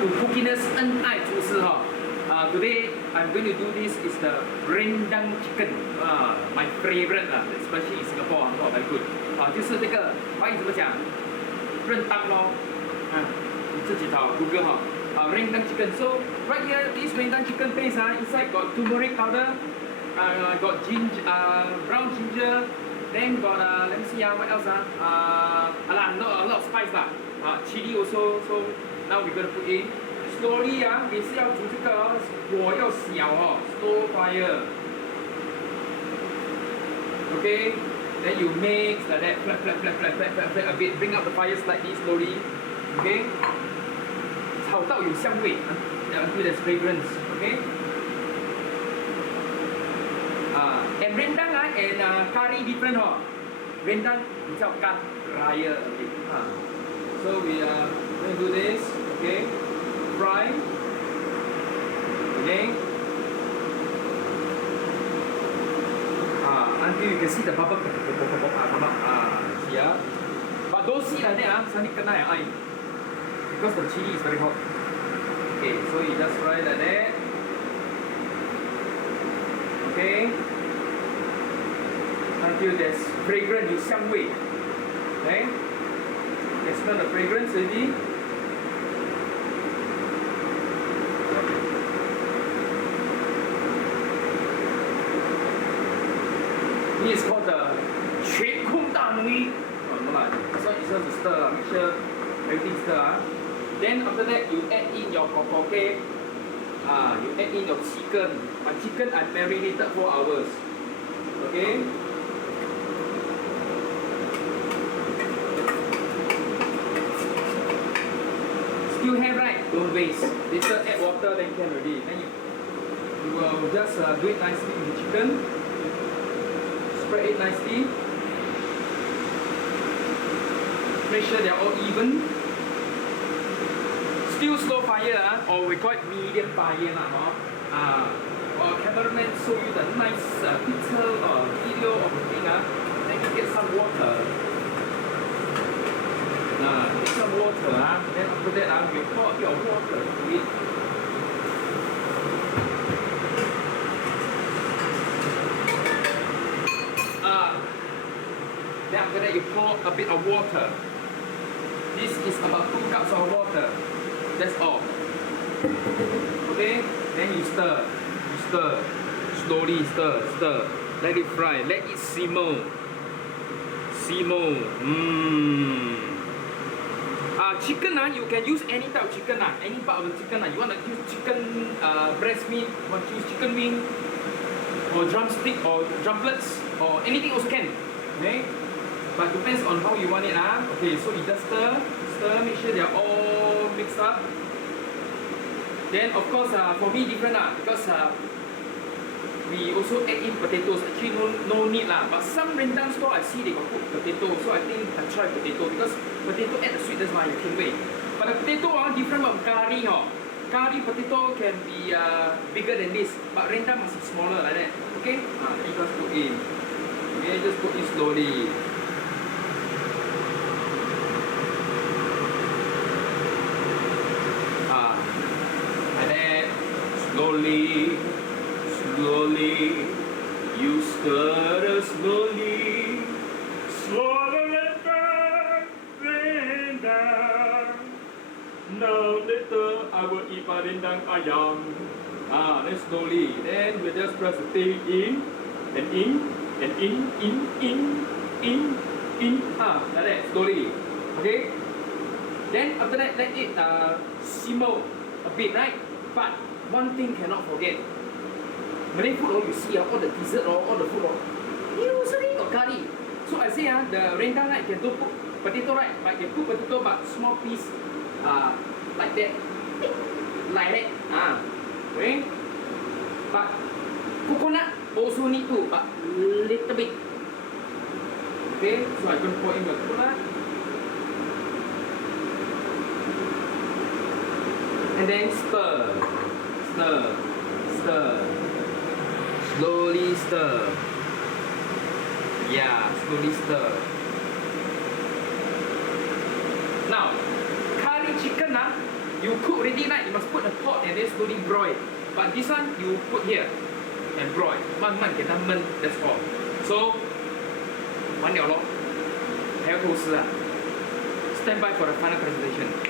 to cookiness 恩爱厨师哈。Today I'm going to do this is the Rendang Chicken. My favorite especially in Singapore very good. 就是这个华语怎么讲？润当咯。你自己找 Google 哈。Rendang Chicken. So right here, this Rendang Chicken base inside got turmeric powder, got ginger, brown ginger, then got let me see what else a lot of spice chili also. So now we're gonna put in slowly 每次要煮这个火要小slow fire. Okay, then you mix like that, flat a bit, bring up the fire slightly slowly. Okay. 炒到有香味，until there's fragrance, okay? And rendang and curry different Rendang 比较干 drier a bit. So we are going to do this, okay? Fry, okay? Until you can see the bubble, see But don't see like that suddenly kena your eye. Because the chili is very hot. Okay, so you just fry like that. Okay. Until there's fragrance, 有香味. Okay. You can smell the fragrance already. This is called the 全空大农医. No lah. So it's just to stir make sure everything stir Then after that you add in your korokke. You add in your chicken. My chicken I marinated 4 hours. Okay. Still have right? Don't waste. Later add water then can already. Then you will just do it nicely with the chicken. Spread it nicely. Make sure they're all even. Still slow fire or we call it medium fire or cameraman show you the nice picture or video of the thing then you get some water. Get some water then after that you pour a bit of water to it. Then after that you pour a bit of water. This is about 2 cups of water. That's all. Okay? Then you stir. Slowly stir. Let it fry. Let it simmer. Chicken you can use any type of chicken any part of the chicken You want to use chicken breast meat, want to use chicken wing, or drumstick, or drumlets, or anything also can. Okay? But depends on how you want it Okay, so you just stir, make sure they are all mixed up. Then of course for me different because we also add in potatoes. Actually no need but some rendang store I see they got put potato, so I think I try potato because potato add the sweetness you can wait. But the potato different from curry Curry potato can be bigger than this, but rendang must be smaller like that. Okay? Then you just put in. Okay, just put in slowly. Slowly, you stir slowly, rendang. Now later I will eat my rendang ayam. Then slowly, then we just press the tail in and in and in. Like that, slowly. Okay. Then after that, let it simmer a bit, right? But one thing cannot forget. Malay food you see all the dessert all the food usually got curry. So I say the rendang you can do put potato but you put potato but small piece like that. Okay? But coconut also need to but little bit. Okay, so I'm going to pour in the coconut. And then stir. Slowly stir. Slowly stir. Now, curry chicken You cook already, right? You must put a pot and then slowly broil. But this one, you put here and broil. 慢慢给它焖 that's all. So 完了咯，还要偷师啊。Stand by for the final presentation.